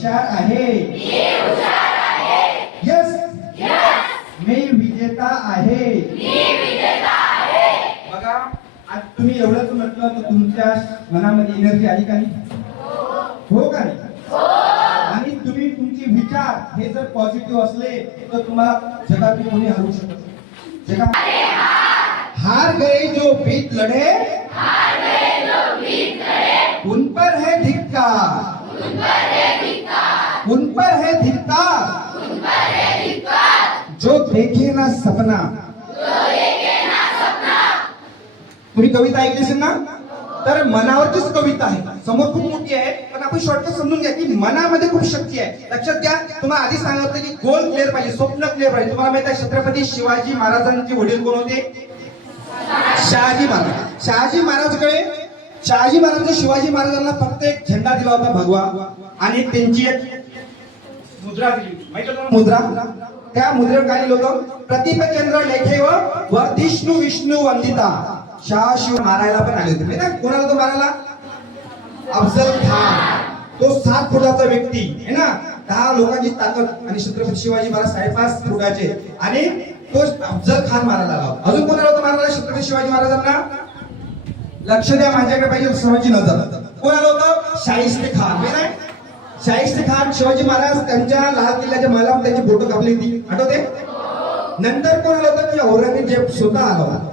हुशार आहे. यस मी विजेता आहे. बघा आज तुम्ही एवढंच म्हटलं तर तुमच्या मनामध्ये एनर्जी आली का नाही? हो का नाही? आणि तुम्ही तुमचे विचार हे जर पॉझिटिव्ह असले तर तुम्हाला जगातून कोणी हरवू शकत जगा हार गए जो बीत लढे उन पर है धिक्कार। उन पर है धिक्कार जो देखे ना सपना। तुम्ही कविता ऐकली असेल ना? तर मनावरचीच कविता आहे. समोर खूप मोठी आहे पण आपण शॉर्टकट समजून घ्या की मनामध्ये खूप शक्ती आहे. लक्षात घ्या तुम्हाला आधी सांगितलं की गोल क्लिअर पाहिजे स्वप्न क्लिअर पाहिजे. तुम्हाला माहिती आहे छत्रपती शिवाजी महाराजांचे वडील कोण होते? शहाजी महाराज. शहाजी महाराजकडे शहाजी महाराज शिवाजी महाराजांना फक्त एक झेंडा दिला होता भगवा. आणि त्यांची एक मुद्रा दिली माहिती मुद्रा. त्या मुद्रेवर काय लिहिलं होतं प्रतिपचंद्र लेखे व वर्धिष्णू विष्णू वंदिता शाह शिव मारायला पण आले होते. माहिती आहे? कोणाला तो मारायला? अफजल खान. तो सात फुटाचा व्यक्ती. आहे ना? दहा लोकांची ताकद. आणि छत्रपती शिवाजी महाराज साडेपाच फुटाचे. आणि तो अफजल खान मारायला आला होता. अजून कोणाला होता मारायला छत्रपती शिवाजी महाराजांना? लक्ष द्या माझ्याकडे पाहिजे सर्वांची नजर. कोणाला होतं? शाहिस्ते खान. नाही शाहिस्ते खान शिवाजी महाराज त्यांच्या लाल किल्ल्याच्या मालावर त्यांची फोटो कापली होती. आठवते? नंतर कोण आलं होतं? की औरंगजेब स्वतः आला होता.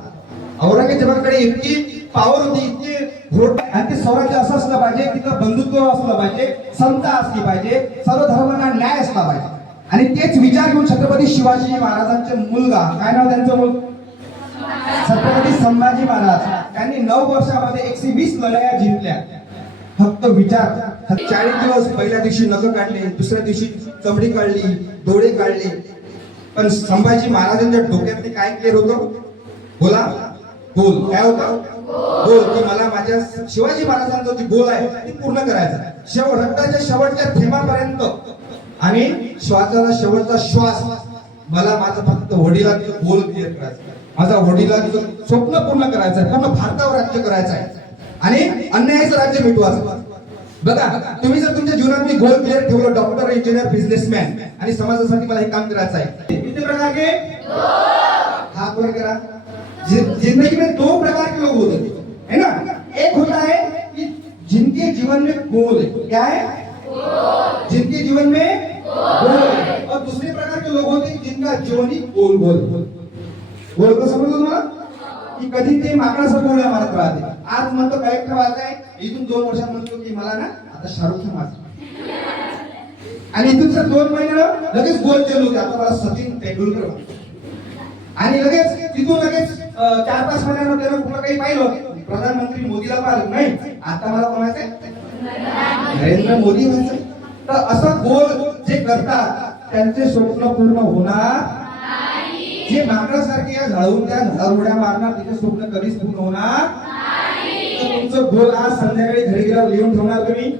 औरंगजेबाकडे इतकी पावर होती इतकी घोट आणि ते स्वराज्य असं असलं पाहिजे तिथं बंधुत्व असलं पाहिजे समता असली पाहिजे सर्व धर्मांना न्याय असला पाहिजे. आणि तेच विचार घेऊन छत्रपती शिवाजी महाराजांचे मुलगा काय नाव त्यांचं मुल छत्रपती संभाजी महाराज. त्यांनी नऊ वर्षामध्ये एकशे वीस लढाया जिंकल्या. फक्त विचार. चाळीस दिवस पहिल्या दिवशी नख काढले दुसऱ्या दिवशी चमडी काढली डोळे काढले. पण संभाजी महाराजांच्या डोक्यात ते काय क्लिअर होतं? बोला. गोल काय होतं? गोल की मला माझ्या शिवाजी महाराजांचा जे गोल आहे ते पूर्ण करायचा. शेवट शेव रक्ताच्या शेवटच्या थेंबापर्यंत. आणि श्वासाचा शेवटचा श्वास. मला माझं फक्त वडिलांचं गोल क्लिअर करायचं. माझा वडिलांचं स्वप्न पूर्ण करायचं आहे. पूर्ण भारतावर राज्य करायचं आहे. आणि अन्यायाचं राज्य मिटवायचं बघा तुम्ही जर तुमच्या जीवनात मी गोल क्लिअर ठेवलं डॉक्टर इंजिनियर बिझनेसमॅन आणि समाजासाठी मला हे काम करायचं आहे किती प्रकार के हा ऊपर करा. जिंदगी में दो प्रकार के लोग होते. हैं है ना? एक होता है कि जिनके जीवन में गोल है. क्या है? जिनके जीवन में गोल है. और दूसरे प्रकार के लोग होते हैं जिनका जीवन ही गोल गोल गोल को समझ लो तुम्हारा? की कधी ते माकडासारखं उड्या मारत राहते. आज म्हणतो कलेक्टर व्हायचंय इथून दोन वर्षात म्हणतो की मला ना आता शाहरुख खान व्हायचं आणि इथून सर दोन महिने लगेच गोल चेंज होते. आता मला सचिन तेंडुलकर आणि लगेच तिथून लगेच चार पाच महिन्यानं त्यानं कुठलं काही पाहिलं. प्रधानमंत्री मोदीला पाहिलं. नाही आता मला कोणाचं नरेंद्र मोदी व्हायचं तर असं गोल जे करतात त्यांचे स्वप्न पूर्ण होणार जे माकडासारखे या झाडून त्या झाडावर उड्या मारणार तिचे स्वप्न कधीच पूर्ण होणार तुमचं गोल आज संध्याकाळी घरी गेल्यावर लिहून ठेवणार तुम्ही?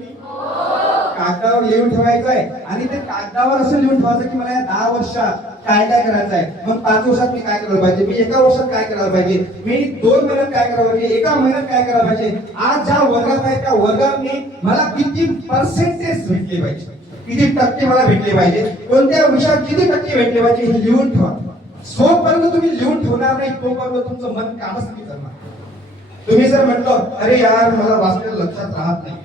कागदावर लिहून ठेवायचं आहे. आणि ते कागदावर असं लिहून ठेवायचं की मला या दहा वर्षात काय काय करायचं आहे? मग पाच वर्षात मी काय करायला पाहिजे? मी एका वर्षात काय करायला पाहिजे? मी दोन महिन्यात काय करायला पाहिजे? एका महिन्यात काय करायला पाहिजे? आज ज्या वर्गात आहे त्या वर्गात मला किती पर्सेंटेज भेटले पाहिजे? किती टक्के मला भेटले पाहिजे? कोणत्या विषयात किती टक्के भेटले पाहिजे हे लिहून ठेवा. सोपर्यंत तुम्ही लिहून ठेवणार नाही तोपर्यंत तुमचं मन कामच नाही करणार. तुम्ही जर म्हटलं अरे यार मला वाचलेलं लक्षात राहत नाही.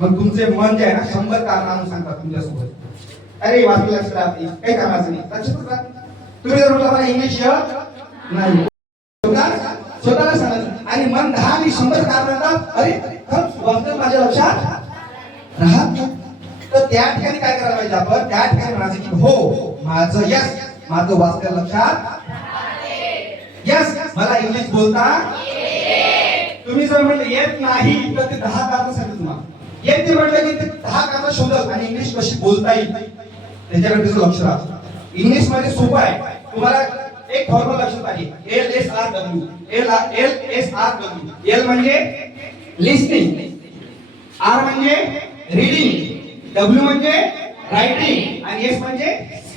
मग तुमचे मन जे आहे ना शंभर कारण आणून सांगतात तुमच्यासोबत. अरे वाचलं लक्षात राहत नाही काही कामाचं नाही. लक्षातच राहत तुम्ही जर म्हटलं मला इंग्लिश नाही. स्वतःला सांगत आणि मन दहा आणि शंभर कारण अरे वाचलं माझ्या लक्षात राहत तर त्या ठिकाणी काय करायला पाहिजे आपण? त्या ठिकाणी म्हणायचं की हो माझं यस माझं वाक्य लक्षात यस मला इंग्लिश बोलता? तुम्ही जर म्हटलं येत नाही तर ते दहा कारण सांगितलं तुम्हाला. येत ते म्हटलं की ते दहा कारण शोधत आणि इंग्लिश कशी बोलता येईल? त्याच्याकडे त्याचं लक्ष राहतं इंग्लिशमध्ये सोपं आहे. तुम्हाला एक फॉर्म्युला लक्षात आहे L S R W L L S R W L म्हणजे लिस्निंग आर म्हणजे रीडिंग डब्ल्यू म्हणजे रायटिंग आणि एस म्हणजे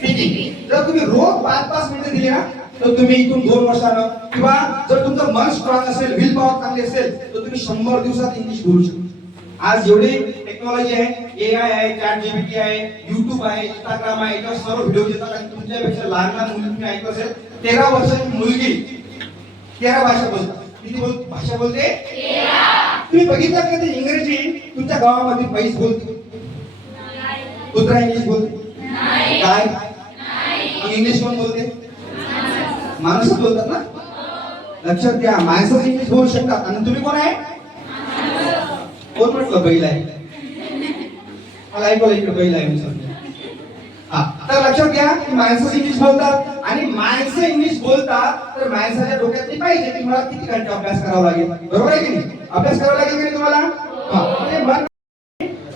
स्पीकिंग जर तुम्ही रोज पाच पाच मिनिटं दिली ना तर तुम्ही इथून दोन वर्षानं किंवा जर तुमचं मन स्ट्रॉंग असेल विल पॉवर चांगली असेल तर तुम्ही शंभर दिवसात इंग्लिश बोलू शकता. आज एवढी टेक्नॉलॉजी आहे ए आय आहे चॅट जीपीटी आहे युट्यूब आहे इंस्टाग्राम आहे याच्यावर सर्व व्हिडिओ येतात आणि तुमच्यापेक्षा लहान लहान मुली तुम्ही ऐकत असेल तेरा वर्षाची मुलगी तेरा भाषा बोलतात किती बोल भाषा बोलते? तुम्ही बघितलं का ते इंग्रजी? तुमच्या गावामध्ये म्हैस बोलते. कुत्रा इंग्लिश बोलते. काय? मग इंग्लिश कोण बोलते? माणूस बोलतात ना? लक्षात घ्या माणसं इंग्लिश बोलू शकतात. आणि तुम्ही कोण आहे? कोण म्हटलं बैल आहे? मला ऐकवलं इकडे बैल आहे हा तर लक्षात घ्या की माणसं इंग्लिश बोलतात. आणि माणसं इंग्लिश बोलतात तर माणसाच्या डोक्यात ते पाहिजे की मला किती घंटे अभ्यास करावा लागेल. बरोबर आहे की नाही? अभ्यास करावा लागेल की नाही तुम्हाला? म्हणजे हा म्हणजे मन-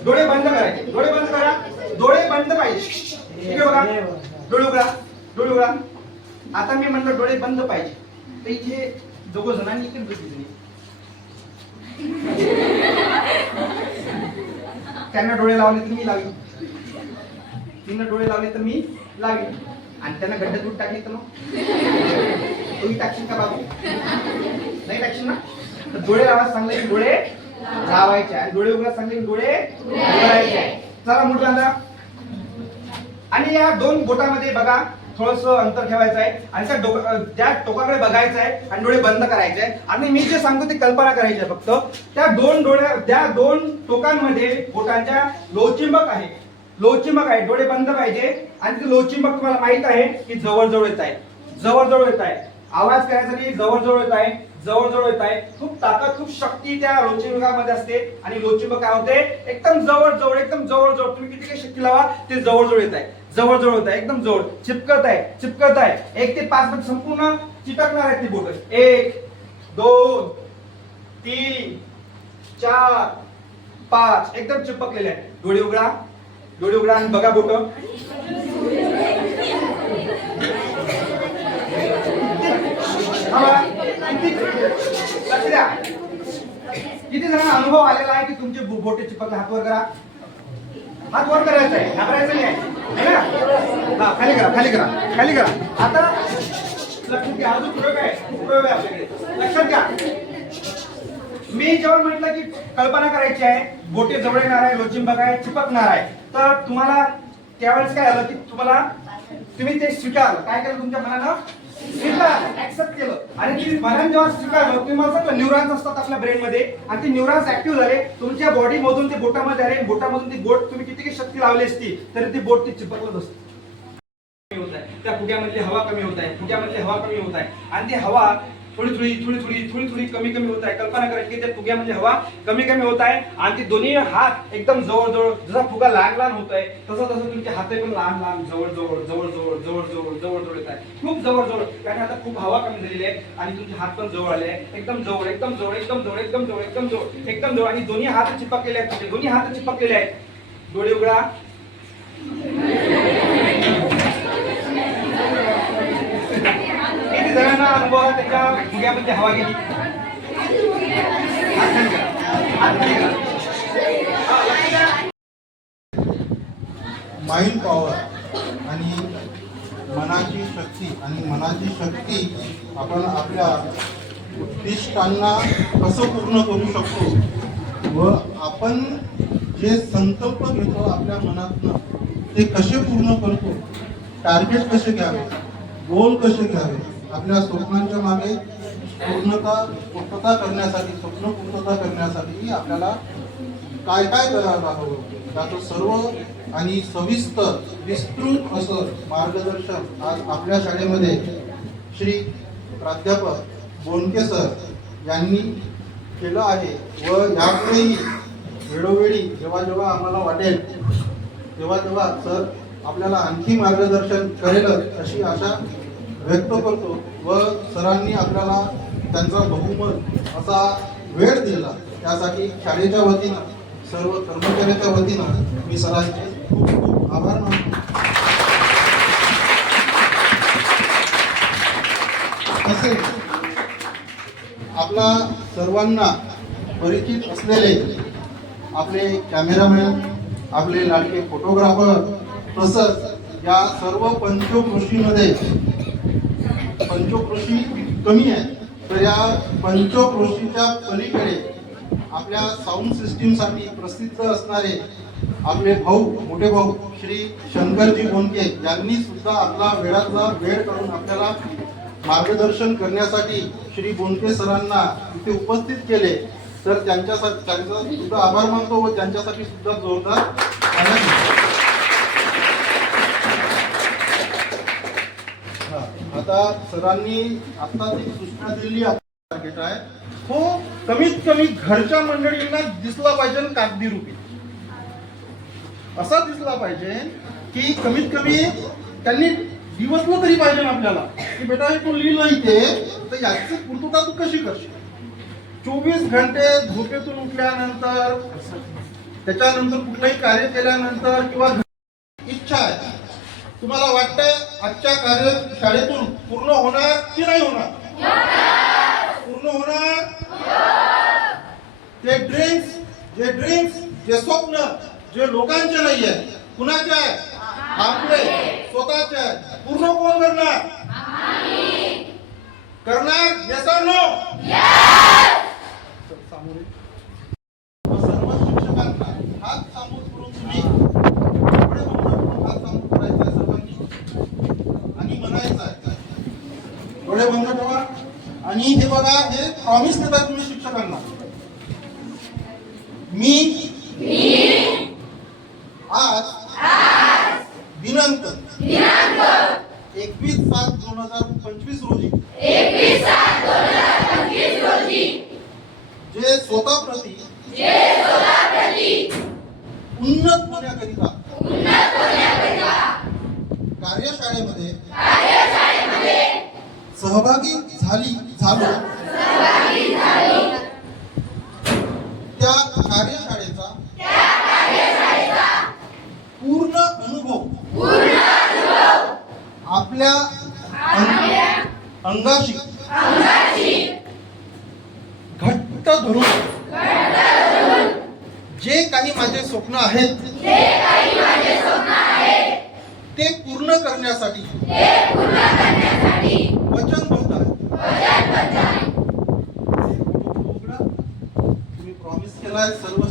डोळे बंद करायचे डोळे बंद करा डोळे बंद पाहिजे इकडे बघा डोळे उघडा डोळा आता मी म्हणलं डोळे बंद पाहिजे. तर इथे दोघ जणांनी इकडे दोघी जणी त्यांना डोळे लावले तर मी लावी तिनं डोळे लावले तर मी लावी आणि त्यांना गड्डे दूध टाकले तर मग? तुम्ही टाकशील का बाबू? नाही टाकशील ना? तर डोळे लावा सांगले की डोळे लावायचे आणि डोळे उघडा सांगले डोळे उघडायचे चला मुठला आणि या दोन बोटामध्ये बघा. थोडस अंतर ठेवायचं आहे. आणि त्या डोक- त्या टोकाकडे बघायचं आहे आणि डोळे बंद करायचे आहे. आणि मी जे सांगतो ते कल्पना करायची आहे फक्त. त्या दोन डोळ्या त्या दोन टोकांमध्ये बोटांच्या लोचिंबक आहे. लोचिंबक आहे. डोळे बंद पाहिजे. आणि ते लोचिंबक तुम्हाला माहीत आहे की जवळजवळ येत आहे. जवळजवळ येत आहे. आवाज करायचा की जवळजवळ येत आहे. जवळजवळ येत आहे. खूप ताकद खूप शक्ती त्या लोचिंबकामध्ये असते. आणि लोचिंबक काय होते? एकदम जवळजवळ एकदम जवळजवळ. तुम्ही किती काही शक्ती लावा ते जवळजवळ येत आहे. जवळ जवळ होत आहे एकदम जवळ. चिपकत आहे चिपकत आहे. एक ते पाच मिनिट संपूर्ण चिटकणार आहे ती बोट. एक दोन तीन चार पाच. एकदम चिपकलेले आहे डोळे उघडा. डोळे उघडा आणि बघा बोट. द्या. किती जणांना अनुभव आलेला आहे की तुमचे बोटे चिपकले? हात वर करा. हात वर करायचा आहे घाबरायचं नाही. आहे ना? हा खाली करा खाली करा खाली करा. आता लक्षात घ्या अजून प्रयोग आहे प्रयोग आहे आपल्याकडे. लक्षात घ्या. मी जेव्हा म्हटलं की कल्पना करायची आहे बोटे जवळ येणार आहे लोचिंबक आहे चिपकणार आहे. तर तुम्हाला त्यावेळेस काय आलं की तुम्हाला तुम्ही ते स्वीकारलं काय केलं तुमच्या मनानं? ऍक्सेप्ट केलं. आणि ती मनाने जेव्हा स्वीकारलं तुम्ही मला सांगलं न्यूरॉन्स असतात आपल्या ब्रेन मध्ये. आणि ते न्यूरॉन्स ऍक्टिव्ह झाले. तुमच्या बॉडी मधून ते बोटामध्ये आले. बोटामधून ती बोट तुम्ही किती शक्ती लावली असती तरी ती बोट ती चिपकलच असते. कमी होत आहे. त्या फुग्यामधली हवा कमी होत आहे. फुग्यामधली हवा कमी होत आहे. आणि ती हवा थोडी थोडी थोडी थोडी थोडी थोडी कमी कमी होत आहे. कल्पना करा की त्या फुग्यामध्ये हवा कमी कमी होत आहे आणि ते दोन्ही हात एकदम जवळजवळ जसा फुगा लहान लहान होत आहे तसं तसं तुमचे हात पण लहान लहान जवळजवळ जवळजवळ जवळजवळ जवळजवळ येत आहे. खूप जवळजवळ. कारण आता खूप हवा कमी झालेली आहे आणि तुमचे हात पण जवळ आले एकदम जवळ एकदम जवळ एकदम जवळ एकदम जवळ एकदम जवळ एकदम जवळ. आणि दोन्ही हात चिपकलेले आहेत. म्हणजे दोन्ही हात चिपकलेले आहेत. डोळे उघडा. किती अनुभव आला त्याच्या फुग्यामध्ये हवा गेली. माइंड पॉवर आणि मनाची शक्ती आणि मनाची शक्ती आपण आपल्या उद्दिष्टांना कसं पूर्ण करू शकतो व आपण जे संकल्प घेतो आपल्या मनातनं ते कसे पूर्ण करतो टार्गेट कसे घ्यावे गोल कसे घ्यावे आपल्या स्वप्नांच्या मागे पूर्णता पूर्तता करण्यासाठी स्वप्न पूर्तता करण्यासाठी आपल्याला काय काय करायला हवं? त्याचं सर्व आणि सविस्तर विस्तृत असं मार्गदर्शन आज आपल्या शाळेमध्ये श्री प्राध्यापक बोनके सर यांनी केलं आहे व यापुढेही वेळोवेळी जेव्हा जेव्हा आम्हाला वाटेल तेव्हा तेव्हा सर आपल्याला आणखी मार्गदर्शन करेलच अशी आशा व्यक्त करतो व सरांनी आपल्याला त्यांचा बहुमत असा वेळ दिला. त्यासाठी शाळेच्या वतीनं सर्व कर्मचाऱ्याच्या वतीनं मी सरांचे खूप खूप आभार मानतो. तसेच आपला सर्वांना परिचित असलेले आपले कॅमेरामॅन आपले लाडके फोटोग्राफर तसंच या सर्व पंचकृषीमध्ये पंचोकृष्टी कमी आहे तर या पंचकृषीच्या पलीकडे आपल्या साऊंड सिस्टीमसाठी प्रसिद्ध असणारे आपले भाऊ मोठे भाऊ श्री शंकरजी गोंडके यांनी सुद्धा आपला वेळातला वेळ काढून आपल्याला मार्गदर्शन करण्यासाठी श्री बोनके सरांना इथे उपस्थित केले. तर त्यांच्यासाठी त्यांचा सुद्धा आभार मानतो व त्यांच्यासाठी सुद्धा जोरदार आता सरांनी आता जी सूचना दिली टार्गेट आहे. तो कमीत कमी घरच्या मंडळींना दिसला पाहिजे कागदी रूपी असा दिसला पाहिजे की कमीत कमी त्यांनी दिवसलं तरी पाहिजे आपल्याला. की बेटा हे तू लिहिलं इथे तर याची पूर्तता तू कशी करशील? चोवीस घंटे झोपेतून उठल्यानंतर त्याच्यानंतर कुठलंही कार्य केल्यानंतर किंवा इच्छा आहे. तुम्हाला वाटतंय आजच्या कार्य शाळेतून पूर्ण होणार की नाही होणार? पूर्ण होणार? ते ड्रीम्स जे ड्रीम्स जे स्वप्न जे लोकांचे नाही आहे कुणाचे आहे आपले स्वतःचे आहे पूर्ण कोण करणार? करणार? Yes or no? तर सामोरे सर्व शिक्षकांना हात समोर करून तुम्ही डोळे बंद करून हात समोर करायचा आहे सर्वांनी आणि म्हणायचं आहे डोळे बंद ठेवा आणि हे बघा हे प्रॉमिस देतात तुम्ही शिक्षकांना. मी आज दिनांक एकवीस सात दोन हजार पंचवीस रोजी. जे स्वतः प्रती उन्नत होण्याकरिता सहभागी झाली झालो. त्या कार्यशाळेचा पूर्ण अनुभव. आपल्या अंगाशी घट्ट धरून जे काही माझे स्वप्न आहेत ते पूर्ण करण्यासाठी तुम्ही प्रॉमिस केलाय सर्व